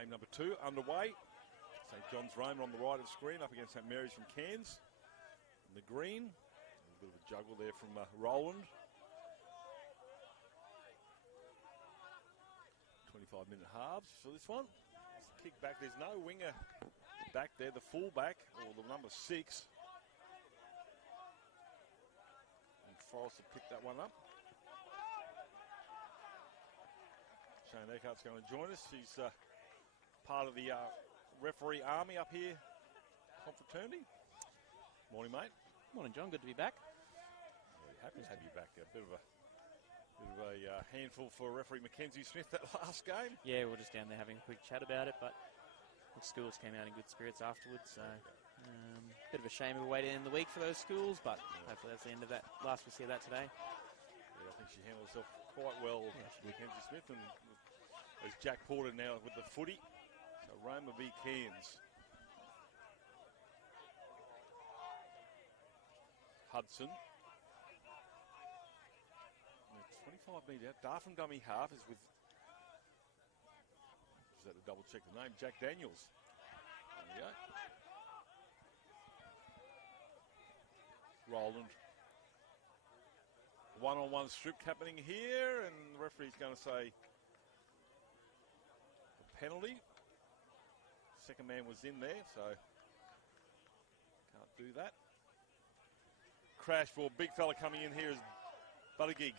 Game number 2 underway. St John's Roma on the right of the screen up against St Mary's from Cairns in the green. A bit of a juggle there from Roland. 25-minute halves for this one. It's a kick back. There's no winger back there. The full-back, or the number 6. And Forrest have picked that one up. Shane Eckhart's going to join us. He's part of the referee army up here, Confraternity. Morning, mate. Morning, John. Good to be back. Really happy to have you back. A bit of a handful for referee Mackenzie Smith that last game. Yeah, we were just down there having a quick chat about it, but the schools came out in good spirits afterwards. So, bit of a shame we waited in the week for those schools, but hopefully that's the end of that. Last we see of that today. Yeah, I think she handled herself quite well, Mackenzie Smith, and as Jack Porter now with the footy. So Roma v Cairns. Hudson. 25 metre out. Dart from dummy half is with, just had to double check the name, Jack Daniels. There we go. Roland. One-on-one strip happening here, and the referee's going to say a penalty. Second man was in there, so can't do that. Crash ball, big fella coming in here is Buttigieg.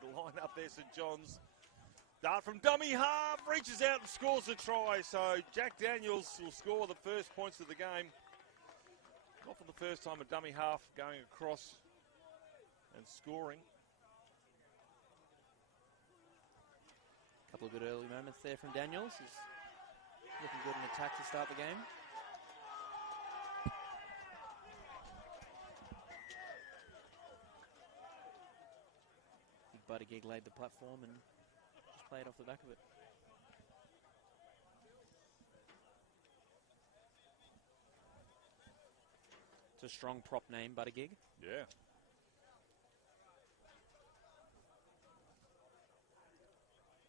The line up there, St John's. Dart from dummy half, reaches out and scores a try. So Jack Daniels will score the first points of the game. Not for the first time a dummy half going across and scoring. A couple of good early moments there from Daniels. He's looking good in attack to start the game. Buttigieg laid the platform and just played off the back of it. It's a strong prop name, Buttigieg. Yeah.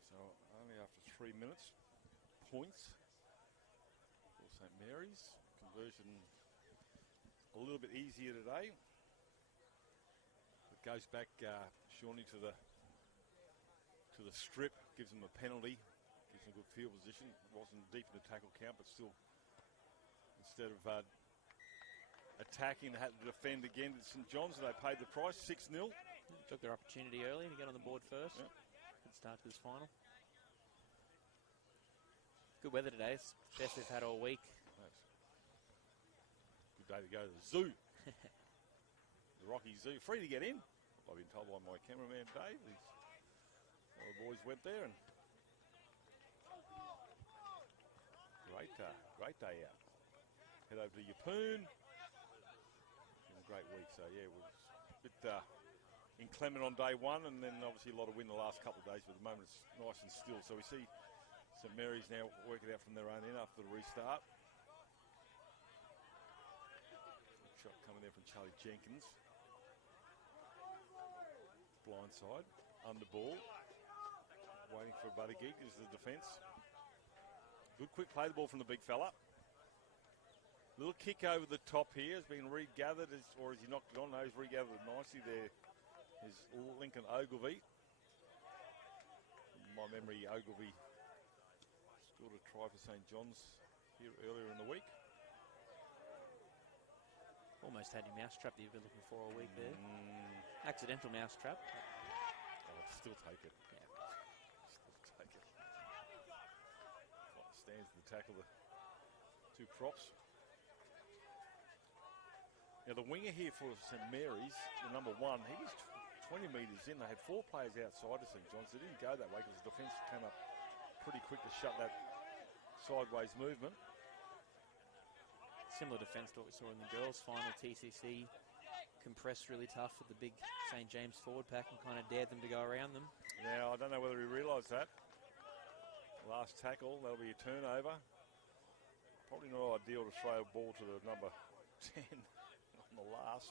So only after 3 minutes, points for St Mary's. Conversion a little bit easier today. It goes back, Shawnee, to the strip, gives them a penalty, gives them a good field position. Wasn't deep in the tackle count, but still, instead of attacking, they had to defend again to St John's, and they paid the price, 6-0. Took their opportunity early to get on the board first. Yep. Good start to this final. Good weather today. It's the best we've had all week. Nice. Good day to go to the zoo. The Rocky Zoo. Free to get in. I've been told by my cameraman, Dave. All the boys went there, and great day out. Head over to Yeppoon. Been a great week. So, yeah, it was a bit inclement on day one, and then obviously a lot of wind the last couple of days, but at the moment it's nice and still. So we see St Mary's now working out from their own end after the restart. Shot coming there from Charlie Jenkins. Blindside, under ball. Waiting for Buttigieg is the defence. Good quick play the ball from the big fella. Little kick over the top here has been regathered, or has he knocked it on? No, he's regathered it nicely there. Is Lincoln Ogilvie. In my memory, Ogilvie scored a try for St John's here earlier in the week. Almost had your mousetrap that you've been looking for all week there. Accidental mousetrap. I'll still take it. Yeah. Still take it. Stands to tackle the two props. Now the winger here for St Mary's, the number 1, he was 20 metres in. They had 4 players outside of St John's. They didn't go that way because the defence came up pretty quick to shut that sideways movement. Similar defence to what we saw in the girls' final. TCC compressed really tough with the big St James forward pack and kind of dared them to go around them. Now, I don't know whether he realised that. Last tackle, that'll be a turnover. Probably not ideal to throw a ball to the number 10 on the last.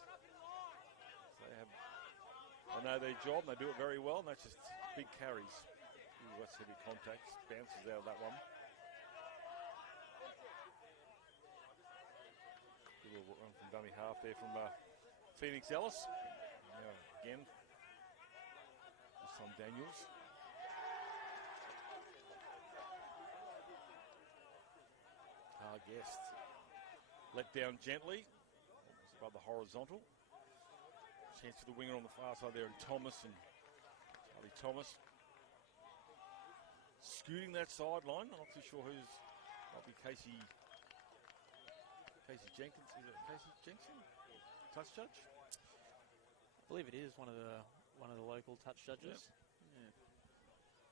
They know their job and they do it very well, and that's just big carries. That's heavy contact. Bounces out of that one. Good little run from dummy half there from Phoenix Ellis. Now again, this time Daniels. Guest let down gently. Above the horizontal. Chance for the winger on the far side there, and Thomas and Charlie Thomas scooting that sideline. I'm not too sure who's. Might be Casey Jenkins. Is it Casey Jensen? Touch judge? I believe it is one of the local touch judges. Yep. Yeah.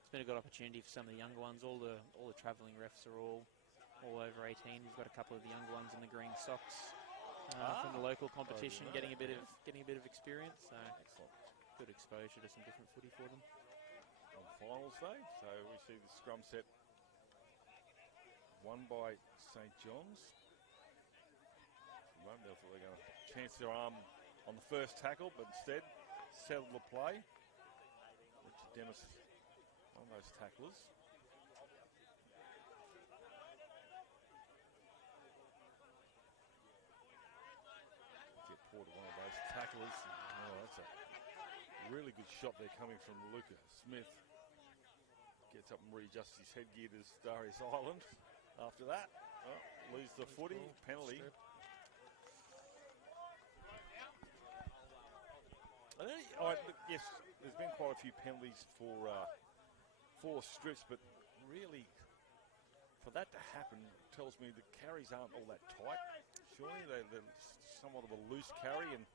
It's been a good opportunity for some of the younger ones. All the travelling refs are all over 18. We've got a couple of the younger ones in the green socks from the local competition, getting a bit of experience. So excellent. Good exposure to some different footy for them. On finals day, so we see the scrum set won by St. John's. They're going to chance their arm on the first tackle, but instead settle the play. Richard Dennis, one of those tacklers. One of those tacklers. Oh, that's a really good shot there coming from Luca Smith. Gets up and readjusts his headgear to Darius Island. After that, lose the footy. Penalty. Yes, there's been quite a few penalties for strips, but really, for that to happen, tells me the carries aren't all that tight. Surely they're somewhat of a loose carry, and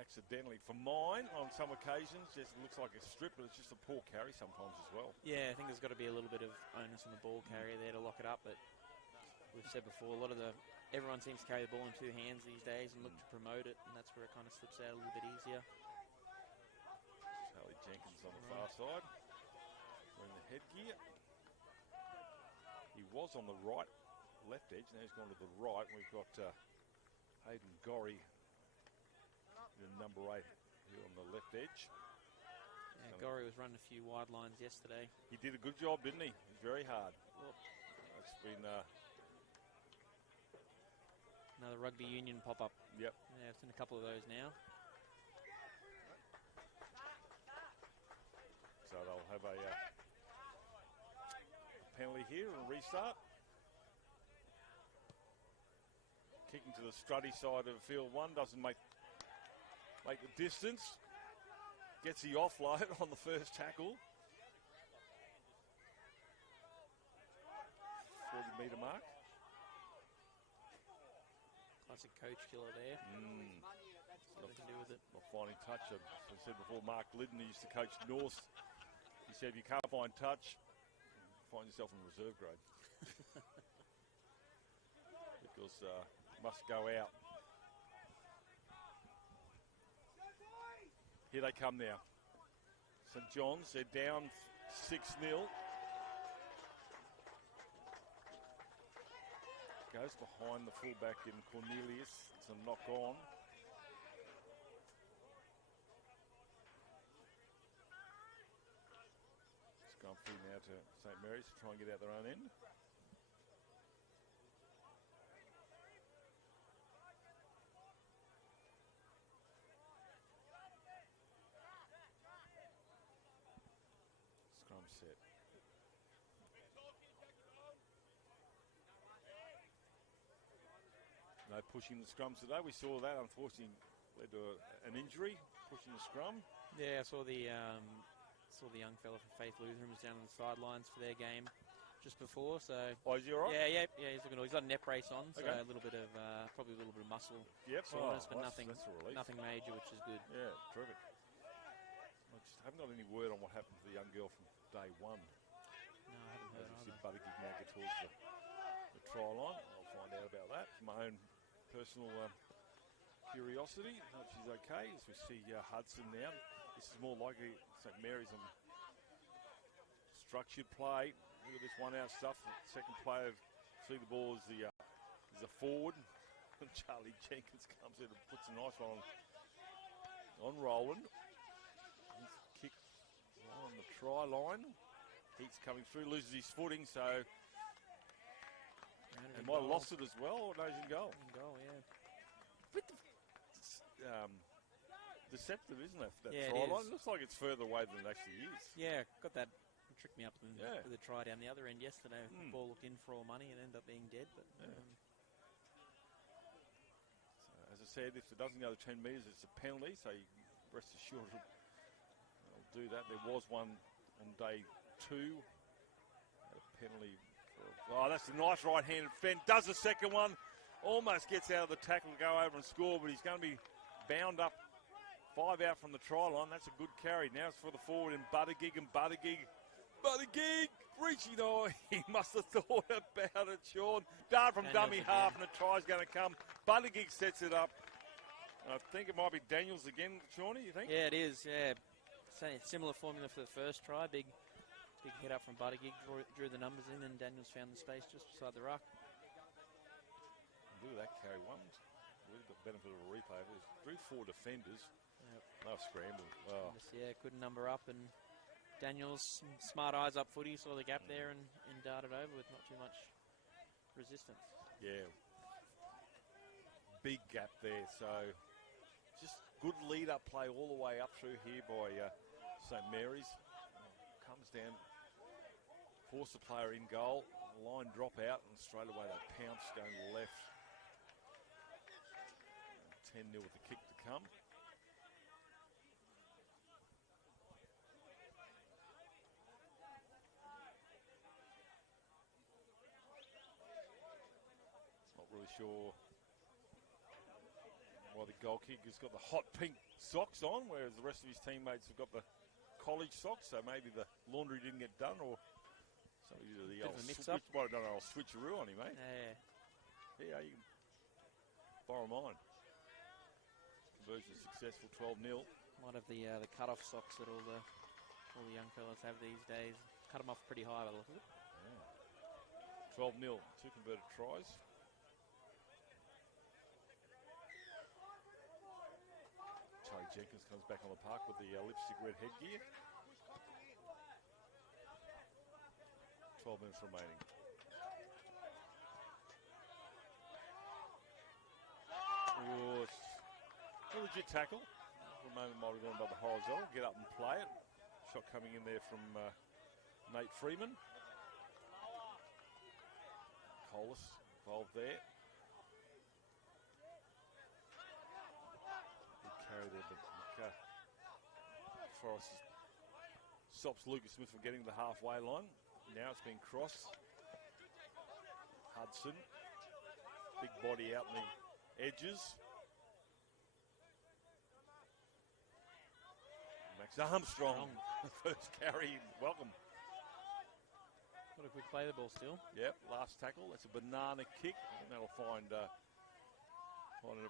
accidentally, for mine, on some occasions, just looks like a strip, but it's just a poor carry sometimes as well. Yeah, I think there's got to be a little bit of onus on the ball carrier there to lock it up, but we've said before, everyone seems to carry the ball in two hands these days and look to promote it, and that's where it kind of slips out a little bit easier. Charlie Jenkins on the far side, wearing the headgear. He was on the left edge, now he's gone to the right. We've got Hayden Gorry in number 8 here on the left edge. Yeah, Gorry was running a few wide lines yesterday. He did a good job, didn't he? He's very hard. It's been another rugby union pop-up. Yep. Yeah, I've seen a couple of those now. So they'll have a penalty here and a restart. Kicking to the Struddy side of field 1, doesn't make the distance. Gets the offload on the first tackle. 40-metre mark. Classic coach killer there. What they can do with it. Not finding touch. As I said before, Mark Liddon, who used to coach North, he said if you can't find touch, find yourself in reserve grade. Because must go out. Here they come now. St. John's, they're down 6-0. Goes behind the fullback in Cornelius. It's a knock on. Scrum through now to St. Mary's to try and get out their own end. Scrum set. No pushing the scrums today. We saw that, unfortunately, led to an injury, pushing the scrum. Yeah, I saw the young fella from Faith Lutheran was down on the sidelines for their game just before. So. Oh, is he all right? Yeah. He's looking. He's got a neck brace on, so a little bit of probably a little bit of muscle soreness, but nothing major, which is good. Yeah, terrific. I just haven't got any word on what happened to the young girl from day 1. No, I haven't heard either. Buttigieg now get towards the try line. I'll find out about that from my own personal curiosity. Hope she's okay. As we see Hudson now. This is more likely St. Mary's on structured play. Look at this one-out stuff. The second player to see the ball is a forward. Charlie Jenkins comes in and puts a nice one on Roland. Kick on the try line. Heat's coming through, loses his footing, so he might have lost it as well, or no, he's in goal. In goal, yeah. Bit deceptive, isn't it? That Yeah, try it line is. Looks like it's further away than it actually is. Yeah, got that. Tricked me up with Yeah. the try down the other end yesterday. The ball looked in for all money and ended up being dead. But So, as I said, if it doesn't go to 10 metres, it's a penalty, so you rest assured it'll do that. There was one on day 2. A penalty. That's a nice right-handed fend. Does the second one. Almost gets out of the tackle to go over and score, but he's going to be bound up 5 out from the try line. That's a good carry. Now it's for the forward in Buttigieg, and Buttigieg reaching. Oh, he must have thought about it, Sean. Dart from Daniels dummy again. half, and the try's going to come. Buttigieg sets it up. I think it might be Daniels again, Shawnee, you think? yeah, it is. Yeah, similar formula for the first try. Big hit up from Buttigieg, drew the numbers in, and Daniels found the space just beside the ruck. Look at that carry. One really got benefit of a replay. It was drew 4 defenders. Yep. No scramble. Oh. Just, couldn't number up, and Daniels, smart eyes up footy, saw the gap there and darted over with not too much resistance. Yeah. Big gap there. So just good lead-up play all the way up through here by St Mary's. Comes down, force the player in goal. Line drop out, and straight away they pounce going to the left. 10-0 with the kick to come. Not really sure why the goal kicker's got the hot pink socks on, whereas the rest of his teammates have got the college socks, so maybe the laundry didn't get done, or somebody did the old mix-up. switcheroo on him, mate. Yeah. Yeah, you can borrow mine. Conversion successful, 12-0. Might have the cut-off socks that all the young fellas have these days. Cut them off pretty high by the look of it. 12-0, 2 converted tries. Charlie Jenkins comes back on the park with the lipstick red headgear. 12 minutes remaining. Oh, it's a legit tackle. For a moment might have gone above the horizontal. Get up and play it. Shot coming in there from Nate Freeman. Colas involved there. Good carry there, but Forrest stops Lucas Smith from getting to the halfway line. Now it's been crossed. Hudson. Big body out in the edges. Max Armstrong. First carry. Welcome. What if we play the ball still? Yep, last tackle. That's a banana kick. And that'll find a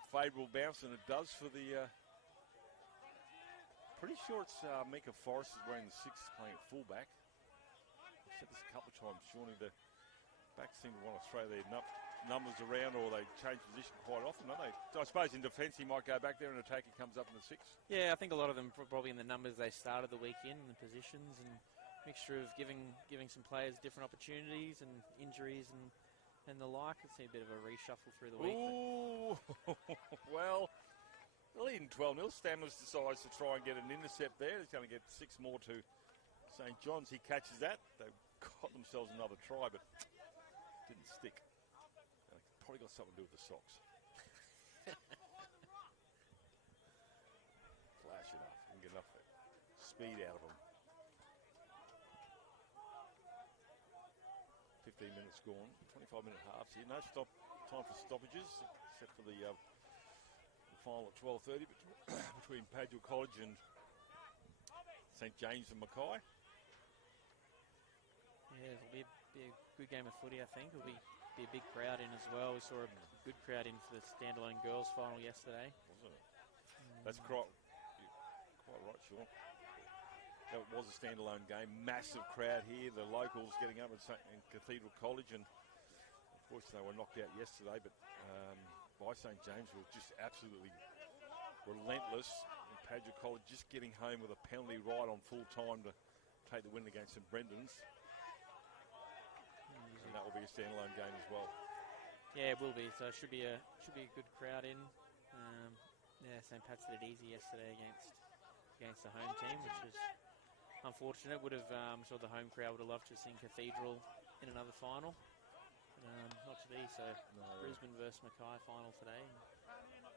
favourable bounce, and it does for the... pretty sure it's Mika Forrest is wearing the 6, playing at fullback. I've said this a couple of times, Shawnee. The backs seem to want to throw their numbers around, or they change position quite often, don't they? So I suppose in defence he might go back there and attack. He comes up in the 6. Yeah, I think a lot of them probably in the numbers they started the week in the positions, and mixture of giving some players different opportunities and injuries and the like. It's a bit of a reshuffle through the week. Ooh, well, leading 12-0. Stamers decides to try and get an intercept there. He's going to get 6 more to St John's. He catches that. They've got themselves another try, but didn't stick. Probably got something to do with the socks. Flash it up. Didn't get enough speed out of them. 15 minutes gone. 25-minute halves here. No time for stoppages, except for the final at 12:30 between Padua College and St James and Mackay. Yeah, it'll be a good game of footy, I think. It'll be a big crowd in as well. We saw a good crowd in for the standalone girls final yesterday. Wasn't it? That's quite right, Sean. That was a standalone game. Massive crowd here. The locals getting up in Cathedral College, and unfortunately they were knocked out yesterday, but by St James were just absolutely relentless. And Padua College just getting home with a penalty right on full time to take the win against St Brendan's. And that will be a standalone game as well. Yeah, it will be. So it should be a good crowd in. St Pat's did it easy yesterday against the home team, which was unfortunate. Would have sure the home crowd would have loved to have seen Cathedral in another final. Not to be. So Brisbane versus Mackay final today.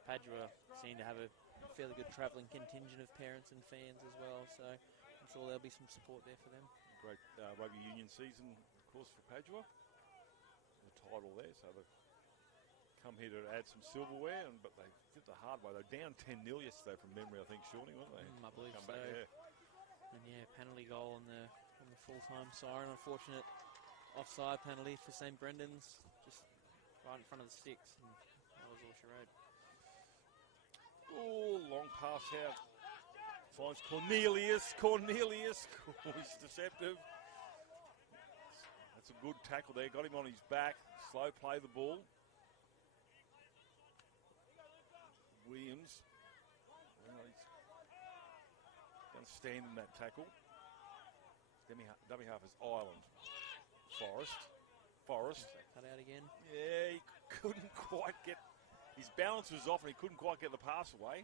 Padua seem to have a fairly good travelling contingent of parents and fans as well. So I'm sure there'll be some support there for them. Great rugby union season, of course, for Padua. The title there, so they've come here to add some silverware, but they did the hard way. They were down 10-0 yesterday from memory, I think, Shawnee, weren't they? I believe come so. Back, yeah. And penalty goal on the full-time siren. Unfortunate offside penalty for St Brendan's, just right in front of the sticks, and that was all she wrote. Oh, long pass out. Finds Cornelius. Oh, he's deceptive. That's a good tackle there. Got him on his back. Slow play the ball. Williams. Well, he's going to stand in that tackle. Dummy half is Ireland. Forrest. Cut out again. Yeah, he couldn't quite get... His balance was off and he couldn't quite get the pass away.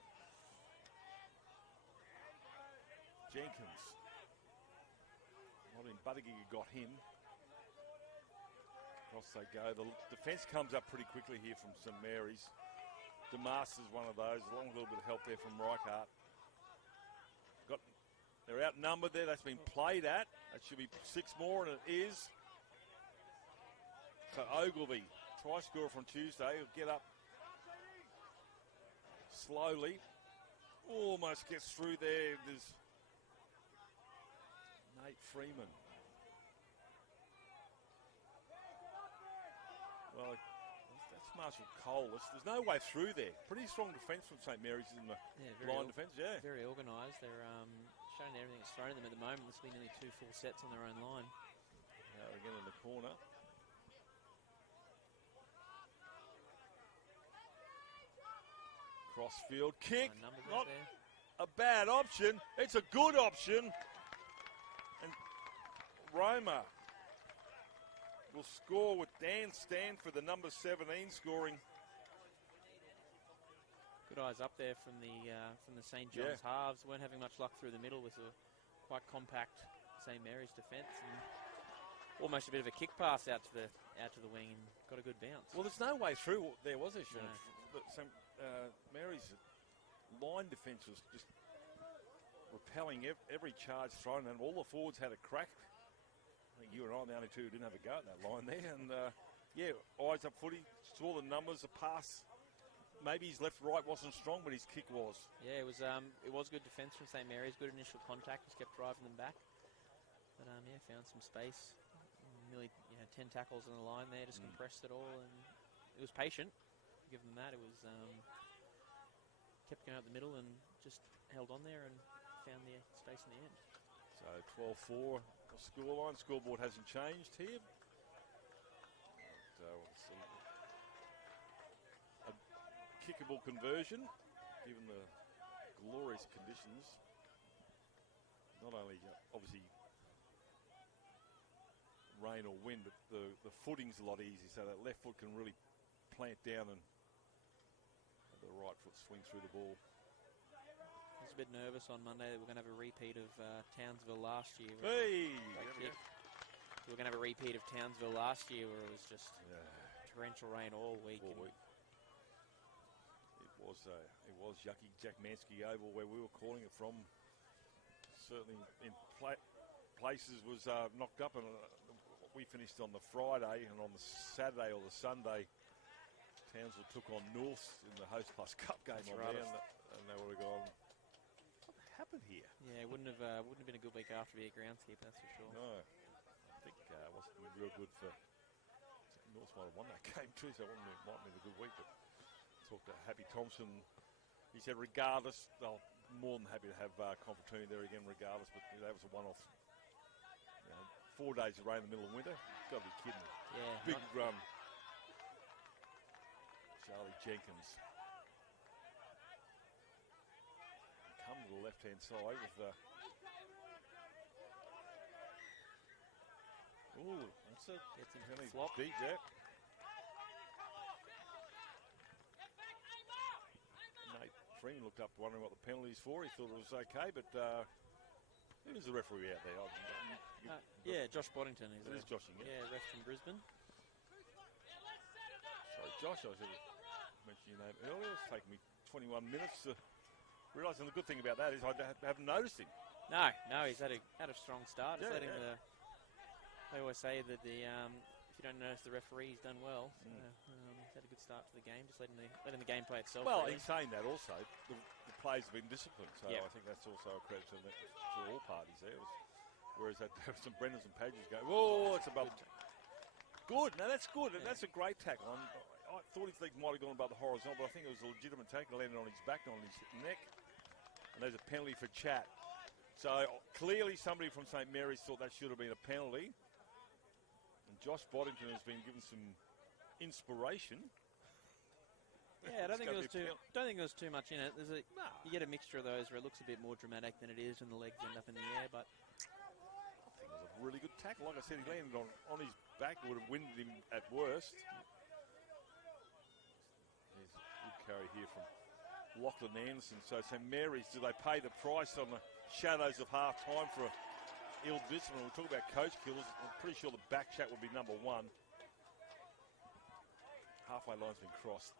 Jenkins. Not in. Buttigieg got him. Across they go. The defence comes up pretty quickly here from St Mary's. DeMaster's one of those, along with a little bit of help there from Reichardt. They're outnumbered there. That's been played at. That should be 6 more, and it is. So Ogilvy, try scorer from Tuesday, will get up slowly. Almost gets through there. There's Nate Freeman. Well, that's Marshall Cole. There's no way through there. Pretty strong defence from St Mary's in the line defence, yeah. Very organised. They're showing everything that's thrown at them at the moment. This will be nearly 2 full sets on their own line. Now again in the corner. Crossfield kick. Not a bad option. It's a good option. And Roma will score with Dan Stanford, the number 17, scoring. Good eyes up there from the St John's halves. Weren't having much luck through the middle with a quite compact St Mary's defence, and almost a bit of a kick pass out to the wing and got a good bounce. Well, there's no way through there, was there, Sean? No. St Mary's line defence was just repelling every charge thrown, and all the forwards had a crack. I think you and I are the only two who didn't have a go at that line there. And, eyes up footy, saw the numbers, the pass. Maybe his left-right wasn't strong, but his kick was. Yeah, it was good defence from St Mary's, good initial contact, just kept driving them back. But, found some space. Nearly 10 tackles on the line there, just compressed it all. And it was patient, give them that. It was kept going up the middle and just held on there and found the space in the end. So 12-4 scoreline. Scoreboard hasn't changed here. A kickable conversion, given the glorious conditions. Not only, obviously, rain or wind, but the footing's a lot easier, so that left foot can really plant down and the right foot swing through the ball. I was a bit nervous on Monday that we're going to have a repeat of Townsville last year. Hey! We're going to have a repeat of Townsville last year where it was just torrential rain all week. It was yucky. Jack Mansky Oval, where we were calling it from, certainly in places was knocked up, and we finished on the Friday, and on the Saturday or the Sunday, Townsville took on North in the Host Plus Cup game there, and they would have gone, what happened here? Yeah, it wouldn't have been a good week after being a groundskeeper, that's for sure. No, I think it wasn't real good for North. Might have won that game too, so it might have been a good week. But talked to Happy Thompson. He said regardless, they're more than happy to have Confraternity there again regardless, but that was a one-off. 4 days of rain in the middle of winter. Got to be kidding. Yeah. Big run. Charlie Jenkins. Come to the left-hand side with Ooh, that's it. Gets him Penalty flop. deep there. Nate Freeman looked up wondering what the penalty is for. He thought it was okay, but who's the referee out there? Yeah, Josh Boddington is. It is Joshing, yeah, ref from Brisbane. Sorry, Josh, I should have mentioned your name earlier. It's taken me 21 minutes to realise, and the good thing about that is I haven't noticed him. No, he's had a strong start. Just Yeah, letting they always say that if you don't notice the referee, he's done well. So, he's had a good start to the game. Just letting the game play itself. Well, really. he's saying that also. The players have been disciplined, so Yeah. I think that's also a credit to all parties there. Whereas there were some Brennans and Pages go, whoa, it's above. Good. No, that's good. And that's a great tackle. I thought his leg might have gone above the horizontal, but I think it was a legitimate tackle. Landed on his back, not on his neck. And there's a penalty for chat. So clearly somebody from St Mary's thought that should have been a penalty. And Josh Boddington has been given some inspiration. Yeah, I don't think there was too much in it. You get a mixture of those where it looks a bit more dramatic than it is, and the legs end up in the air. But I think it was a really good tackle. Like I said, he landed on his back, would have winded him at worst. There's a good carry here from Lachlan Anderson. So St Mary's, do they pay the price on the shadows of half time for ill discipline? We'll talk about coach killers. I'm pretty sure the back chat would be number one. Halfway line's been crossed.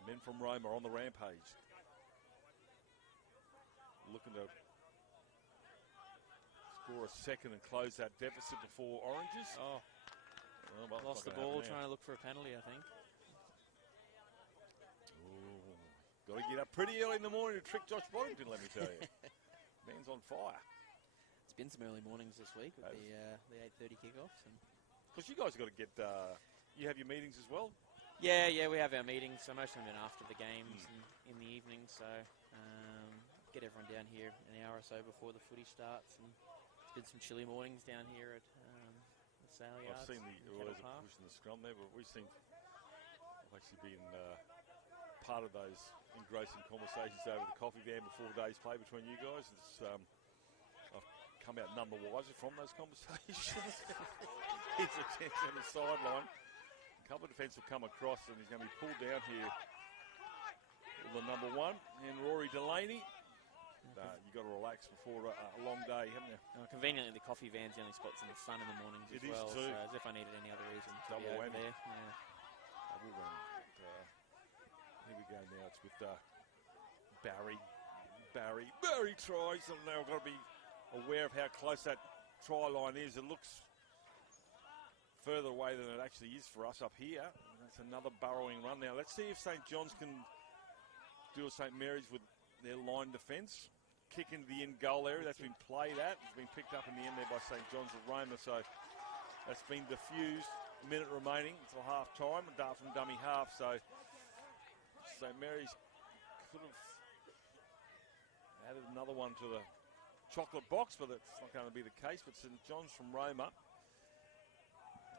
The men from Roma are on the rampage. Looking to score a second and close that deficit before Oranges. well, lost the ball trying to look for a penalty, I think. Got to get up pretty early in the morning to trick Josh Boddington, let me tell you. Man's on fire. It's been some early mornings this week with the 8:30 kickoffs. Because you guys have got to get, you have your meetings as well? Yeah, we have our meetings. So most of them have been after the games and in the evening. So get everyone down here an hour or so before the footy starts. And it's been some chilly mornings down here at the Sale Yards. I've seen the Royals are pushing the scrum there, but we've seen, I've actually been part of those engrossing conversations over the coffee van before the day's play between you guys. I've come out none the wiser from those conversations. His attention on the sideline. A couple of defence have come across, and he's going to be pulled down here with the number one, and Rory Delaney. You've got to relax before a long day, haven't you? Conveniently, the coffee van's the only spots in the sun in the mornings as well. Too. So as if I needed any other reason to Double be over whammy. there. Yeah. Double whammy. Here we go now. It's with Barry. Barry tries, and now I've got to be aware of how close that try line is. It looks further away than it actually is for us up here. That's another burrowing run. Now, let's see if St John's can do a St Mary's with their line defence. Kick into the end goal area. That's been played at. It's been picked up in the end there by St John's of Roma. So that's been diffused. Minute remaining until half time. A dart from dummy half. So St Mary's could have added another one to the chocolate box, but that's not going to be the case. But St John's from Roma,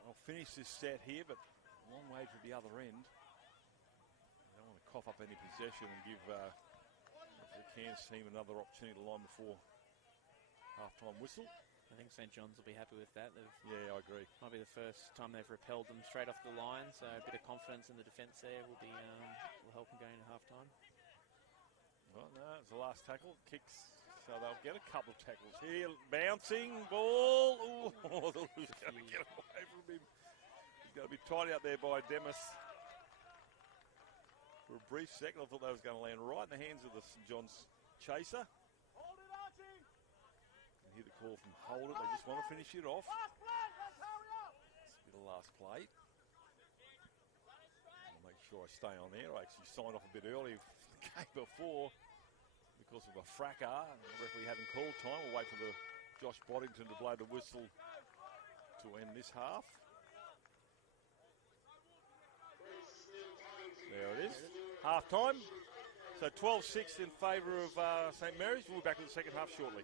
I'll finish this set here, but a long way to the other end. I don't want to cough up any possession and give the Cairns team another opportunity to line before half-time whistle. I think St John's will be happy with that. Yeah, I agree. Might be the first time they've repelled them straight off the line, so a bit of confidence in the defence there will help them going into half-time. Well, no, it's the last tackle. Kicks, so they'll get a couple of tackles here. Bouncing ball. Ooh, who's going to get away from him? He's going to be tied out there by Demis. For a brief second, I thought that was going to land right in the hands of the St John's chaser. Hold it, Archie! You hear the call from Hold It. They just want to finish it off. Last play, let's hurry up! This will be the last play. I'll make sure I stay on there. I actually signed off a bit early the game before because of a fracas. The referee hadn't called time. We'll wait for the Josh Boddington to blow the whistle to end this half. There it is. Half time. So 12-6 in favour of St Mary's. We'll be back to the second half shortly.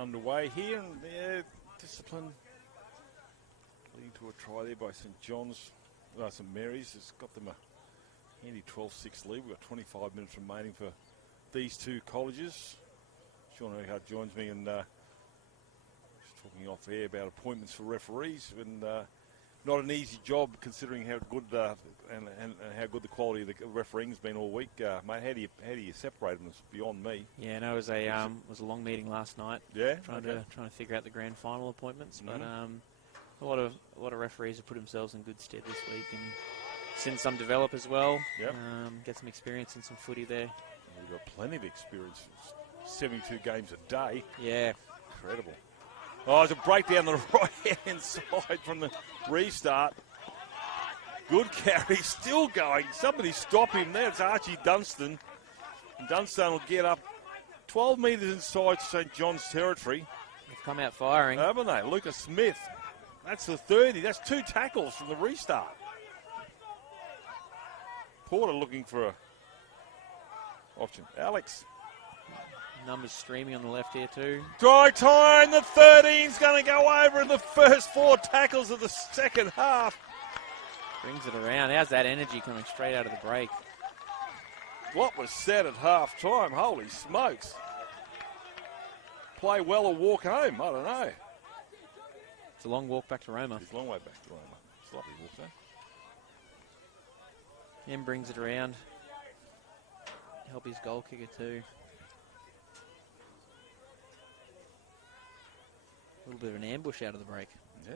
underway here, and discipline leading to a try there by St John's. St Mary's has got them a handy 12-6 lead. We've got 25 minutes remaining for these two colleges. Sean Urquhart joins me, and just talking off air about appointments for referees, and not an easy job considering how good and how good the quality of the refereeing's been all week, mate. How do you separate them? It's beyond me. Yeah, no, it was a long meeting last night. Yeah, trying to figure out the grand final appointments, but a lot of referees have put themselves in good stead this week, and seen some develop as well. Yep. Get some experience in some footy there. We've got plenty of experience. 72 games a day. Yeah, incredible. Oh, it's a break down the right-hand side from the restart. Good carry, still going. Somebody stop him there. It's Archie Dunstan. And Dunstan will get up 12 metres inside St John's territory. They've come out firing. Haven't they? Lucas Smith. That's the 30. That's 2 tackles from the restart. Porter looking for a option. Alex. Numbers streaming on the left here too. Dry time, the 13's going to go over in the first 4 tackles of the second half. Brings it around. How's that energy coming straight out of the break? What was said at half time? Holy smokes. Play well or walk home? I don't know. It's a long walk back to Roma. It's a long way back to Roma. It's a lovely walk there. M brings it around. Help his goal kicker too. A little bit of an ambush out of the break. Yeah.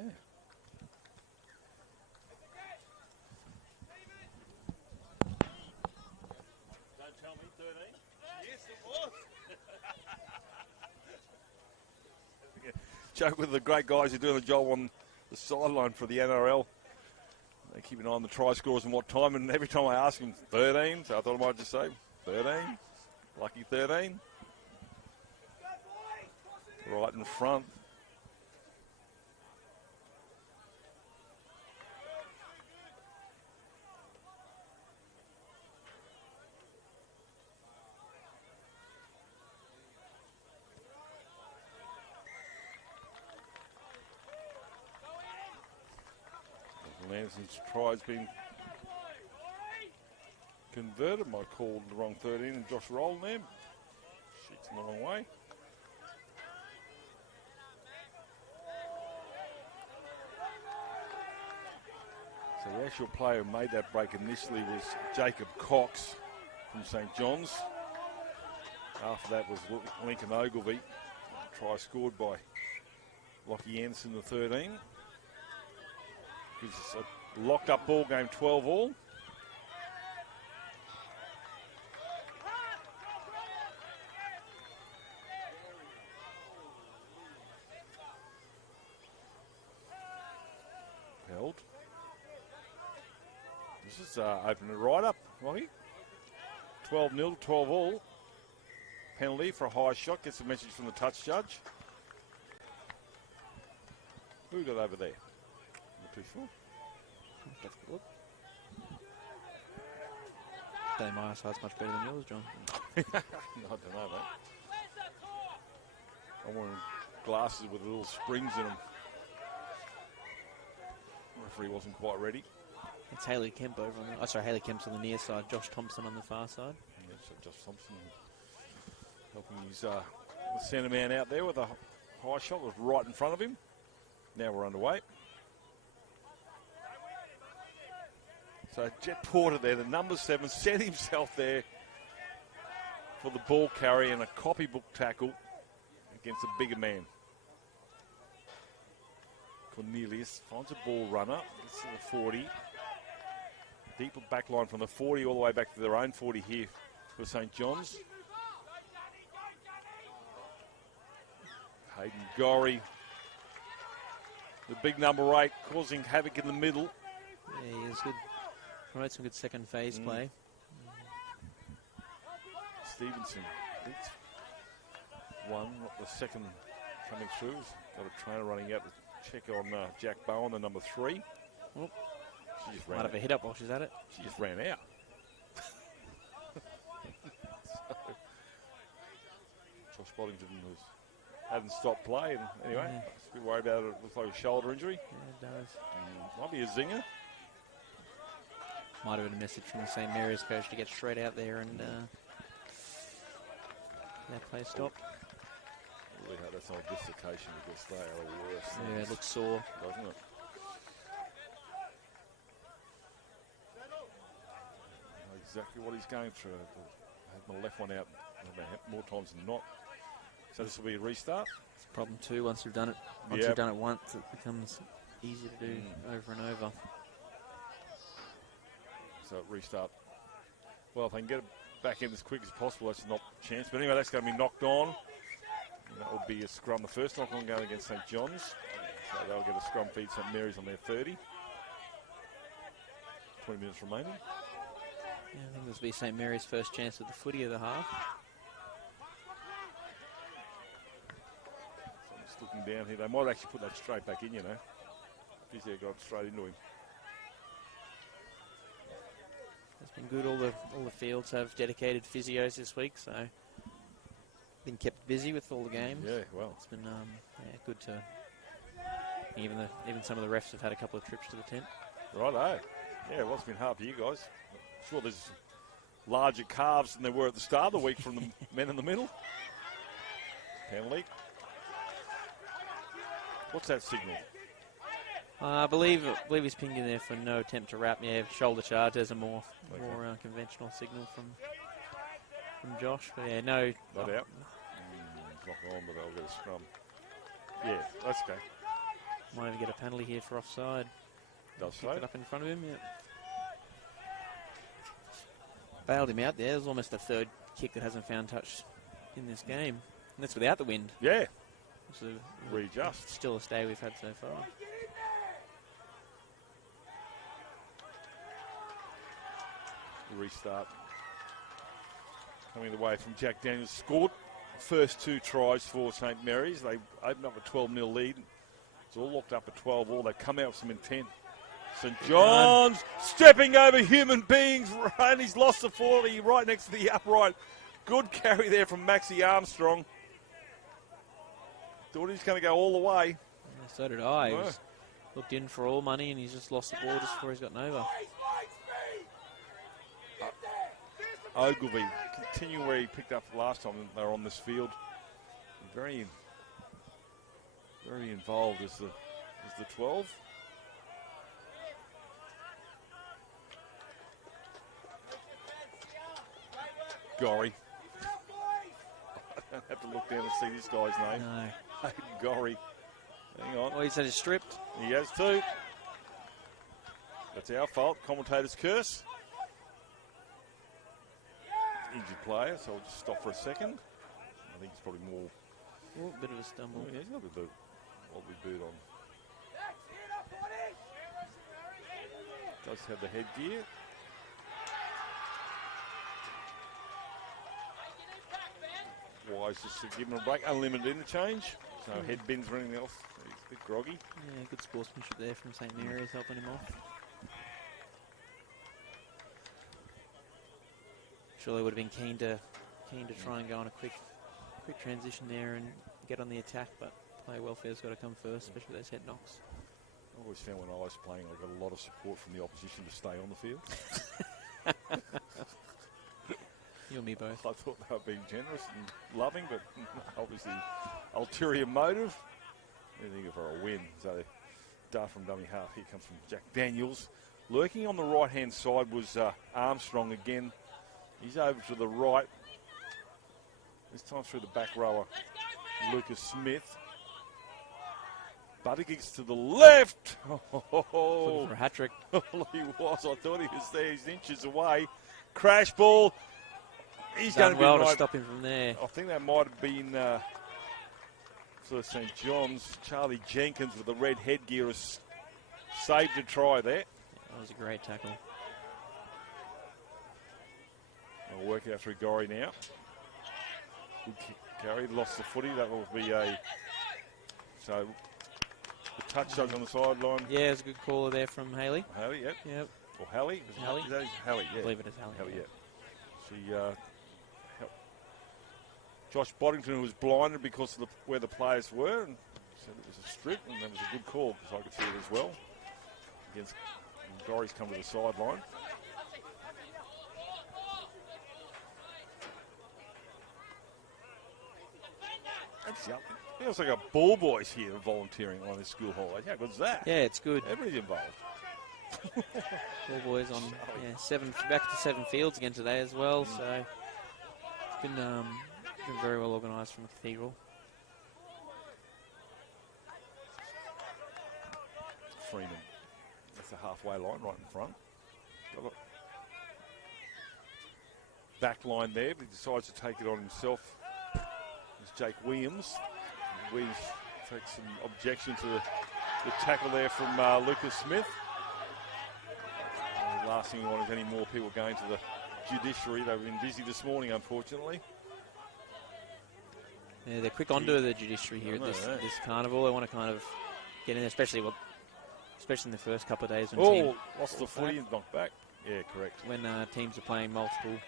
Don't tell me, 13? Yes, it was. Joke with the great guys who are doing the job on the sideline for the NRL. They keep an eye on the try scores and what time, and every time I ask them, 13, so I thought I might just say 13. Lucky 13. Right in front. Lanson's try has been converted. Might call the wrong 13 and Josh Rowland there. Shoots in the wrong way. So the actual player who made that break initially was Jacob Cox from St John's. After that was Lincoln Ogilvie. Try scored by Lockie Anderson, the 13. It's a locked-up ball game, 12 all. Held. This is opening it right up, Lockie. 12-0, 12 all. Penalty for a high shot. Gets a message from the touch judge. Who got over there? Not too sure. Look. Don't think my eyesight's much better than yours, John. I don't know, mate. I'm wearing glasses with little springs in them. The referee wasn't quite ready. It's Haley Kemp over on the... Haley Kemp's on the near side. Josh Thompson on the far side. Yeah, so Josh Thompson helping his centre man out there with a high shot. Was right in front of him. Now we're underway. So Jet Porter there, the number 7, set himself there for the ball carry and a copybook tackle against a bigger man. Cornelius finds a ball runner. It's to the 40. Deep back line from the 40 all the way back to their own 40 here for St John's. Hayden Gorry, the big number 8, causing havoc in the middle. Yeah, he is good. Promotes some good second phase play. Stevenson beats one, not the second coming through. Got a trainer running out to check on Jack Bowen, the number 3. Oh. She just ran Might out. have a hit up while she's at it. She just ran out. Josh Boddington was hadn't stopped play. And anyway, Yeah. just a bit worried about it. It looks like a shoulder injury. Yeah, it does. Might be a zinger. Might have been a message from the St. Mary's coach to get straight out there and that play stopped. I really hope that's not a dislocation because they are the worst. Yeah, it looks sore. Doesn't it? Know exactly what he's going through. I had my left one out more times than not. So this will be a restart. It's a problem too. Once you've done it, you've done it once, it becomes easy to do over and over. So restart. Well, if I can get it back in as quick as possible, that's not a chance. But anyway, that's going to be knocked on. And that will be a scrum. The first knock on going against St. John's. So they'll get a scrum feed St. Mary's on their 30. 20 minutes remaining. Yeah, I think this will be St. Mary's first chance at the footy of the half. So I'm just looking down here. They might actually put that straight back in, you know. Physio got it straight into him. It's been good. All the fields have dedicated physios this week, so been kept busy with all the games. Yeah, well, it's been good to. Even some of the refs have had a couple of trips to the tent. Right, yeah, well, it's been hard for you guys. I'm sure there's larger calves than there were at the start of the week from the men in the middle. Penalty. What's that signal? I believe he's pinged in there for no attempt to wrap. Yeah, shoulder charge. There's a more conventional signal from Josh. But yeah, no. Not out. It's not on, but they'll get a scrum. Yeah, that's okay. Might even get a penalty here for offside. Does so. Picked it up in front of him. Yeah. Bailed him out there. There's almost a third kick that hasn't found touch in this game. And that's without the wind. Yeah. So readjust. Still a stay we've had so far. Restart. Coming the way from Jack Daniels. Scored first 2 tries for St. Mary's. They opened up a 12-0 lead. It's all locked up at 12 all. They come out with some intent. St. John's stepping over human beings. And he's lost the 40 right next to the upright. Good carry there from Maxie Armstrong. Thought he was going to go all the way. Yeah, so did I. He was looked in for all money and he's just lost the ball just before he's gotten over. Ogilvie, continuing where he picked up last time they were on this field. Very involved as the 12. Gorry. I don't have to look down and see this guy's name. No. Gorry. Hang on. Oh, he's had it stripped. He has too. That's our fault. Commentator's curse. Injured player, so I'll just stop for a second. I think it's probably more. Oh, a bit of a stumble. Yeah, he's got a bit of wobbly boot on. Does have the headgear. Wise just to give him a break. Unlimited interchange. So head bins or anything else. He's a bit groggy. Yeah, good sportsmanship there from St. Mary's helping him off. Surely would have been keen to try and go on a quick transition there and get on the attack, but play welfare's got to come first, especially those head knocks. I always found when I was playing, I got a lot of support from the opposition to stay on the field. You and me both. I thought they were being generous and loving, but obviously ulterior motive. Anything for a win. So dart from dummy half. Here comes from Jack Daniels. Lurking on the right-hand side was Armstrong again. He's over to the right. This time through the back rower, Lucas Smith. Buttigieg's to the left. Looking for a hat-trick. He was. I thought he was there. He's inches away. Crash ball. He's going to be well right. to stop him from there. I think that might have been for St. John's. Charlie Jenkins with the red headgear has saved a try there. That was a great tackle. We'll work out through Gorry now. Good kick carry, lost the footy. That will be a. So the touch on the sideline. Yeah, it was a good caller there from Haley. Haley, yep. Yep. Or Hallie. Hallie? Hallie, yeah. I believe it is Hallie. Hallie, yeah. She Josh Boddington, who was blinded because of where the players were, and said it was a strip, and that was a good call because I could see it as well. Against Gorry's come to the sideline. That's young. Feels like a ball boys here volunteering on this school holiday. How good's that? Yeah, it's good. Everybody's involved. Ball boys on back to 7 fields again today as well. So it's been very well organised from the Cathedral. Freeman. That's the halfway line right in front. Got a back line there, but he decides to take it on himself. It's Jake Williams. Williams takes some objection to the tackle there from Lucas Smith. The last thing we want is any more people going to the judiciary. They've been busy this morning, unfortunately. Yeah, they're quick onto the judiciary here at this carnival. They want to kind of get in there, especially in the first couple of days when lost the footy and knocked back. Yeah, correct. When teams are playing multiple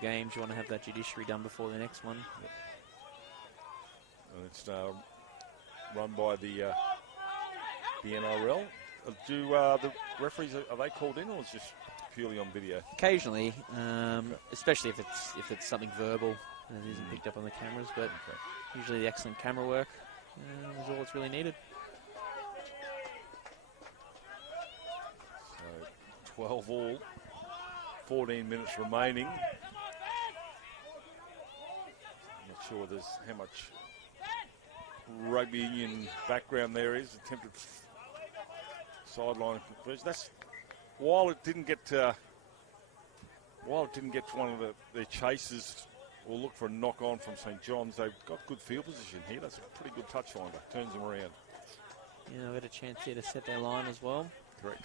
games, you want to have that judiciary done before the next one. Yep. And it's run by the NRL. Do the referees, are they called in, or is it just purely on video? Occasionally, especially if it's something verbal and it isn't picked up on the cameras. But usually the excellent camera work is all that's really needed. 12 all, 14 minutes remaining. I'm not sure there's how much rugby union background there is. Attempted sideline conversion. That's while it didn't get to one of their chasers or look for a knock on from St. John's. They've got good field position here. That's a pretty good touch finder. Turns them around. Yeah, they've got a chance here to set their line as well. Correct.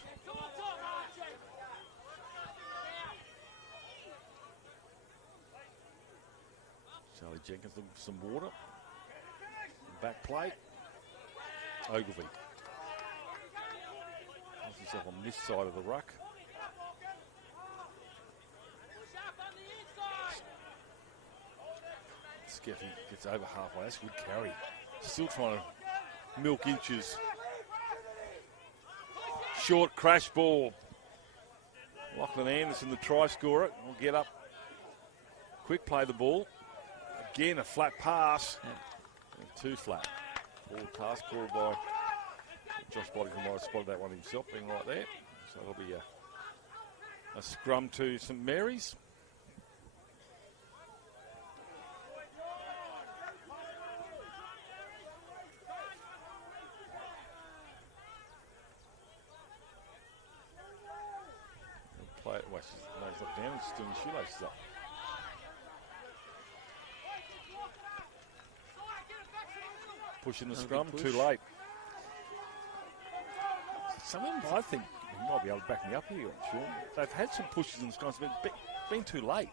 Charlie Jenkins looking for some water. Back plate. Ogilvie. Puts himself on this side of the ruck. Skeffy gets over halfway. That's a good carry. Still trying to milk inches. Short crash ball. Lachlan Anderson, the try scorer, will get up. Quick play the ball. Again, a flat pass. Yeah. And too flat. Forward pass called by Josh Boddington. Might have spotted that one himself, being right there. So it'll be a scrum to St Mary's. Play it. Well, he's not down. He's doing his shoelaces up. Pushing the scrum, too late. Some of them, I think, you might be able to back me up here, Sean. They've had some pushes in the scrum, but it's been too late.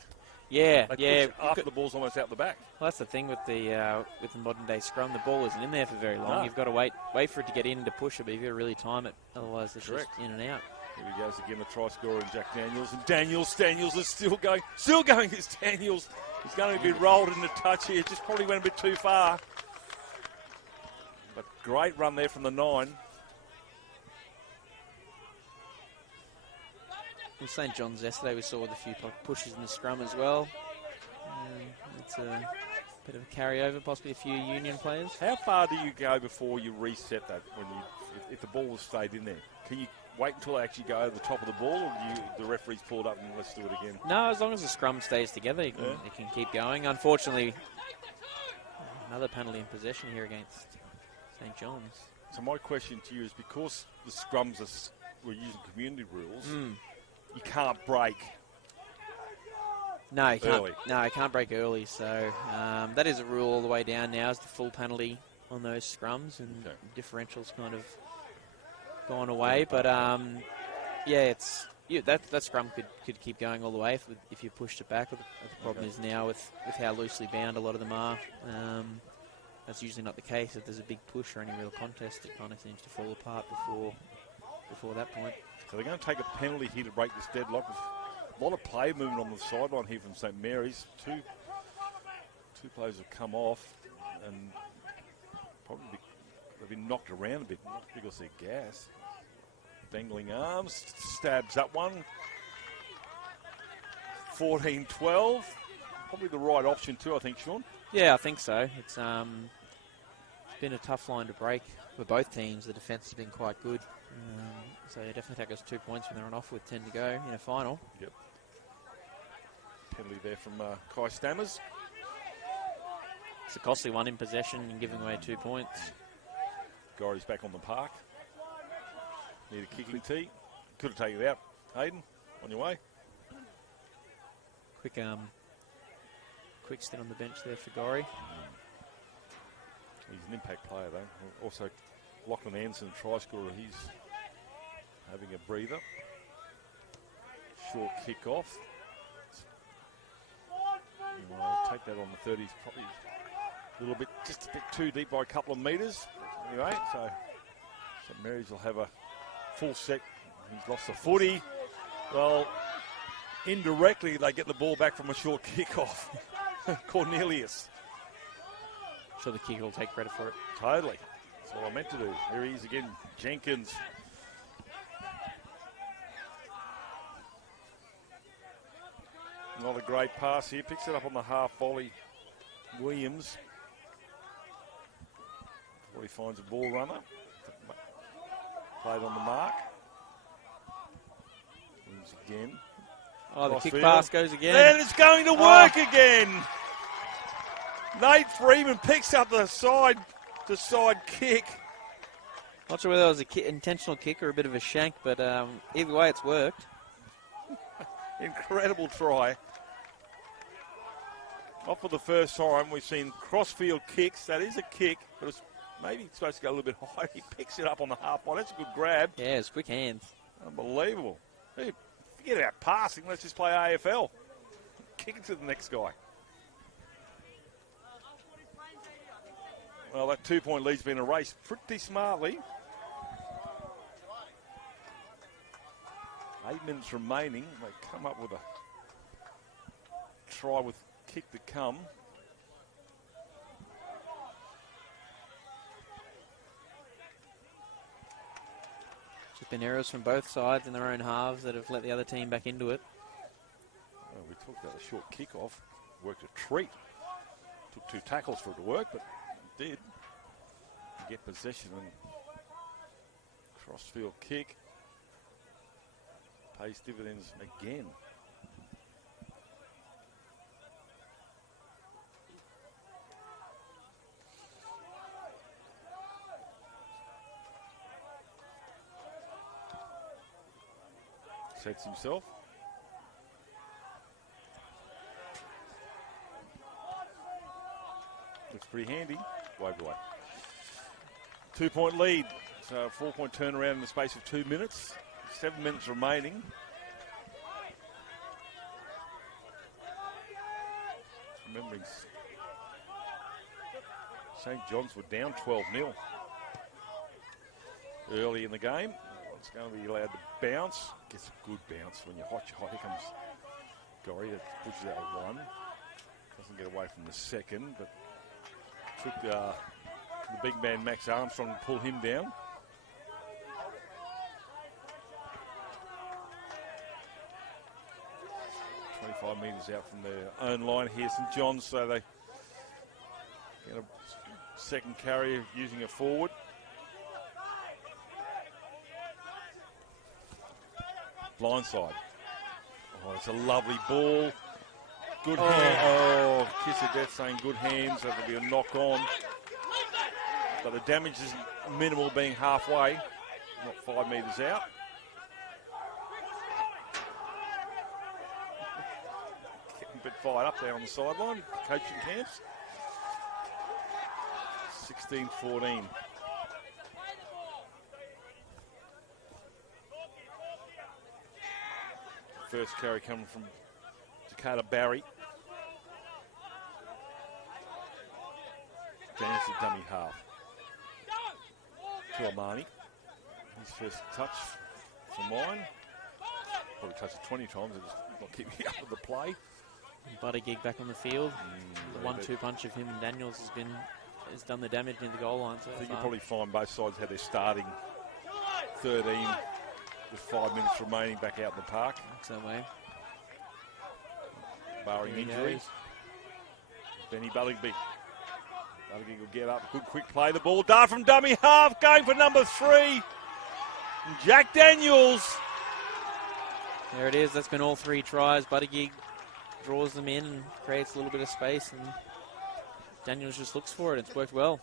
Yeah, they push after the ball's almost out the back. Well, that's the thing with the modern day scrum. The ball isn't in there for very long. No. You've got to wait for it to get in to push it, but you've got to really time it. Otherwise, it's just in and out. Here he goes again, the try scorer, and Jack Daniels. And Daniels is still going. Is Daniels. He's going to be rolled in the touch here. Just probably went a bit too far. But great run there from the 9. With St. John's yesterday, we saw with a few pushes in the scrum as well. It's a bit of a carryover, possibly a few Union players. How far do you go before you reset that? If the ball has stayed in there, can you wait until they actually go over the top of the ball, or the referee's pulled up and let's do it again? No, as long as the scrum stays together, it can keep going. Unfortunately, another penalty in possession here against St. John's. So my question to you is, because the scrums we're using community rules, you can't break. No, you can't. Early. No, you can't break early. So that is a rule all the way down now. Is the full penalty on those scrums, and differentials kind of gone away. But that scrum could keep going all the way if you pushed it back. But the problem is now with how loosely bound a lot of them are. That's usually not the case. If there's a big push or any real contest, it kind of seems to fall apart before that point. So they're going to take a penalty here to break this deadlock. A lot of play movement on the sideline here from St Mary's. Two Two players have come off and probably they've been knocked around a bit, not because they're gas. Dangling arms, stabs that one. 14-12. Probably the right option too, I think, Sean. Yeah, I think so. It's been a tough line to break for both teams. The defence has been quite good. So yeah, definitely take us 2 points when they're on off with 10 to go in a final. Yep. Penalty there from Kai Stammers. It's a costly one in possession and giving away 2 points. Gorry's back on the park. Need a kicking tee. Could have taken it out. Hayden, on your way. Quick stint on the bench there for Gorry. He's an impact player though. Also, Lachlan Anderson, try scorer, he's having a breather. Short kick off. Take that on the 30s, probably a little bit, just a bit too deep by a couple of metres. Anyway, so St Mary's will have a full set. He's lost the footy. Well, indirectly they get the ball back from a short kick off. Cornelius. Sure the kicker will take credit for it. Totally. That's what I meant to do. Here he is again, Jenkins. Not a great pass here. Picks it up on the half volley. Williams. Before he finds a ball runner. Played on the mark. Williams again. Oh, the Cross kick field. pass goes again. And it's going to work again. Nate Freeman picks up the side-to-side kick. Not sure whether that was an intentional kick or a bit of a shank, but either way, it's worked. Incredible try. Not for the first time. We've seen crossfield kicks. That is a kick, but it's maybe supposed to go a little bit higher. He picks it up on the half line. That's a good grab. Yeah, it's quick hands. Unbelievable. Hey, forget about passing. Let's just play AFL. Kick it to the next guy. Well, that 2-point lead's been erased pretty smartly. 8 minutes remaining. They come up with a try with kick to come. Just been errors from both sides in their own halves that have let the other team back into it. Well, we talked about the short kick-off. Worked a treat. Took 2 tackles for it to work, but it did. Get possession and crossfield kick. Pays dividends again. Sets himself. Looks pretty handy. Waved away. 2-point lead. So a 4-point turnaround in the space of 2 minutes. 7 minutes remaining. Remembering St. John's were down 12-0 early in the game. It's going to be allowed to bounce. Gets a good bounce when you're hot. Here comes Gorry. That pushes out 1. Doesn't get away from the second, but took the big man Max Armstrong to pull him down. Metres out from their own line here, St. John's, so they get a second carry using a forward. Blindside. Oh, it's a lovely ball. Good hand. Oh, kiss of death saying good hands. That'll be a knock on. But the damage is minimal, being halfway, not 5 metres out. Getting a bit fired up there on the sideline, coaching camps. 16-14. First carry coming from Dakota Barry. Dance the dummy half. To Armani. His first touch for mine. Probably touched it 20 times, and just not keeping up with the play. Buttigieg back on the field. The Really 1-2 punch of him and Daniels has done the damage near the goal line so I think far. you'll probably find both sides had their starting 13 with 5 minutes remaining back out in the park, Looks that way. barring There he injury. goes. Benny Buttigieg. Buttigieg will get up. Good quick play. The ball dart from dummy half. Going for number 3. Jack Daniels. There it is. That's been all 3 tries. Buttigieg draws them in and creates a little bit of space, and Daniels just looks for it. It's worked well.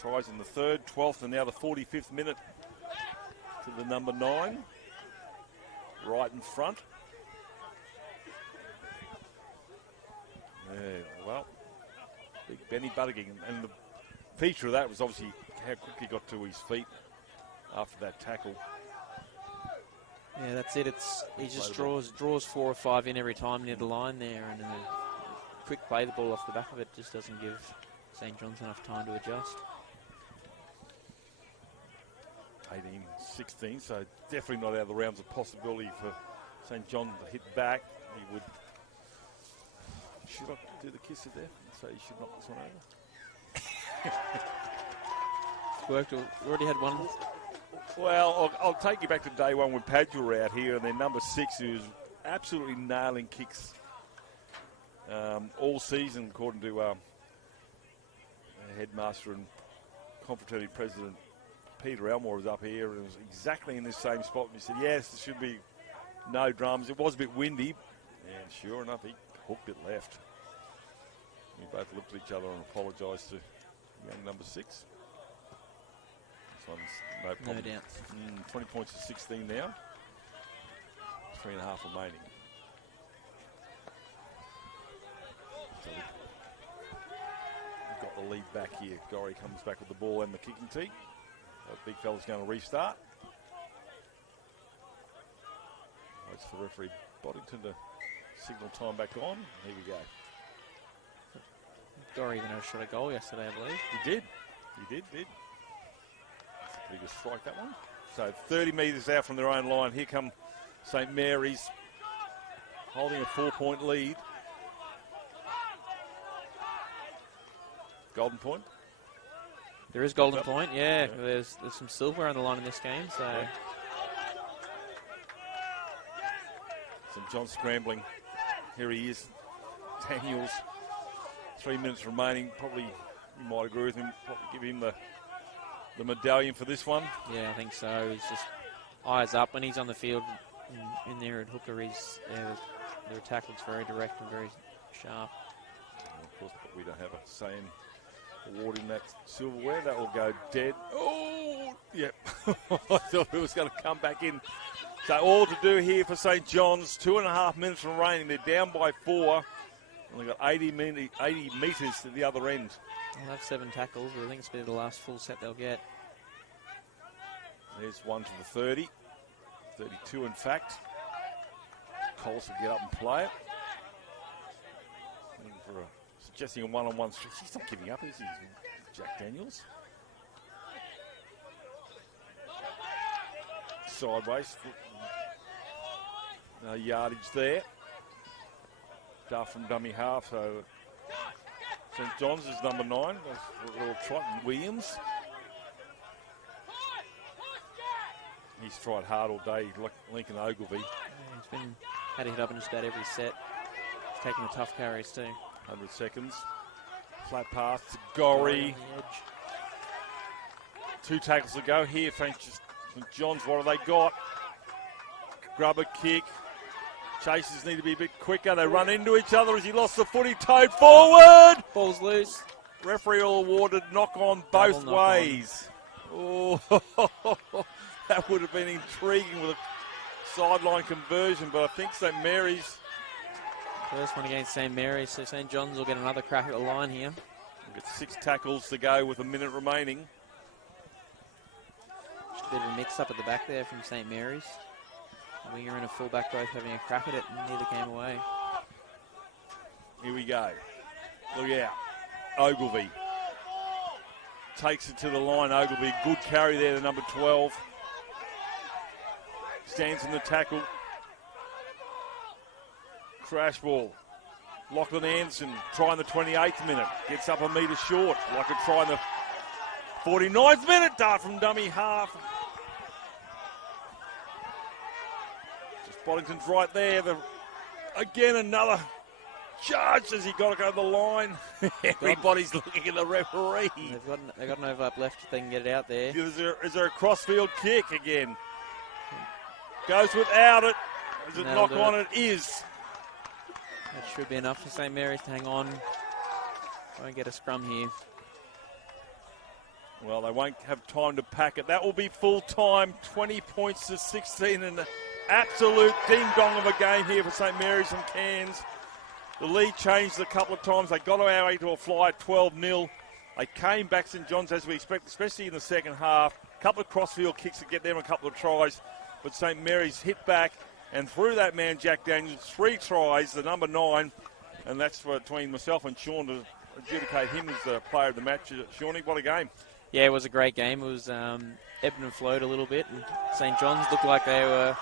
Tries in the 3rd, 12th, and now the 45th minute to the number 9. Right in front. Yeah, well, big Benny Buttigieg. And the feature of that was obviously how quick he got to his feet after that tackle. Yeah, that's it. He just draws 4 or 5 in every time near the line there, and a quick play the ball off the back of it just doesn't give St. John's enough time to adjust. 18-16, so definitely not out of the realms of possibility for St. John to hit back. He would. Should I do the kiss of death and say you should knock this one over? It's worked. We already had one. Well, I'll take you back to day one when Padge were out here, and then number 6, who's absolutely nailing kicks all season, according to headmaster and confraternity president Peter Elmore was up here, and it was exactly in this same spot. And he said, yes, there should be no dramas. It was a bit windy, and sure enough, he hooked it left. We both looked at each other and apologised to young number 6. This one's no problem. No doubt. 20 points to 16 now. 3.5 remaining. So we've got the lead back here. Gorry comes back with the ball and the kicking tee. That big fella's going to restart. Waits for referee Boddington to signal time back on. Here we go. Gorry even had a shot at goal yesterday, I believe. He did. That's a pretty good strike, that one. So 30 metres out from their own line. Here come St. Mary's holding a 4-point lead. Golden point. There is golden point, yeah. There's some silver on the line in this game, so... Yeah. St. John scrambling. Here he is. Daniels. 3 minutes remaining. Probably, you might agree with him, probably give him the medallion for this one. Yeah, I think so. He's just eyes up when he's on the field. In there at hooker, their tackle's very direct and very sharp. And of course, we don't have a saying award in that silverware. That will go dead. Oh, yep. I thought it was going to come back in. So all to do here for St. John's. 2.5 minutes remaining. They're down by 4. And they've got 80 metres to the other end. They'll have 7 tackles, but I think it's been the last full set they'll get. There's one to the 30. 32, in fact. Coles will get up and play it. Suggesting a one-on-one stretch. He's not giving up, is he? Jack Daniels. Sideways. No yardage there. Duff from dummy half, so St. John's is number 9. Little Trot and Williams. He's tried hard all day, like Lincoln Ogilvie. Yeah, he's had to hit up in just about every set. He's taking the tough carries too. 100 seconds. Flat pass to Gorry. 2 tackles to go here. St. John's, what have they got? Grubber kick. Chasers need to be a bit quicker. They run into each other as he lost the foot. He towed forward. Ball's loose. Referee all awarded knock on both ways. Oh, that would have been intriguing with a sideline conversion, but I think St. Mary's. First one against St. Mary's, so St. John's will get another crack at the line here. We've got 6 tackles to go with a minute remaining. Just a bit of a mix-up at the back there from St. Mary's. A winger and a fullback both having a crack at it, and neither came away. Here we go. Look out. Ogilvie takes it to the line. Ogilvie, good carry there to number 12. Stands in the tackle. Crash ball. Lachlan Anderson trying the 28th minute. Gets up a metre short. Like a try in the 49th minute. Dart from dummy half. Just Boddington's right there. Again, another charge as he got to go to the line. Everybody's looking at the referee. They've got an overlap left if they can get it out there. Is there a crossfield kick again? Goes without it. Is it knock on? It is. That should be enough for St. Mary's to hang on. Won't get a scrum here. Well, they won't have time to pack it. That will be full time. 20 points to 16 and an absolute ding-dong of a game here for St. Mary's and Cairns. The lead changed a couple of times. They got away to a fly at 12-0. They came back, St. John's, as we expect, especially in the second half. A couple of crossfield kicks to get them a couple of tries. But St. Mary's hit back, and through that man, Jack Daniels, 3 tries, the number 9. And that's between myself and Sean to adjudicate him as the player of the match. Shawnee, what a game. Yeah, it was a great game. It was ebbed and flowed a little bit. And St. John's looked like they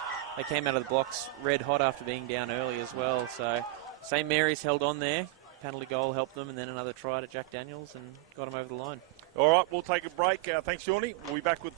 came out of the blocks red hot after being down early as well. So St. Mary's held on there. Penalty goal helped them, and then another try to Jack Daniels and got him over the line. All right, we'll take a break. Thanks, Shawnee. We'll be back with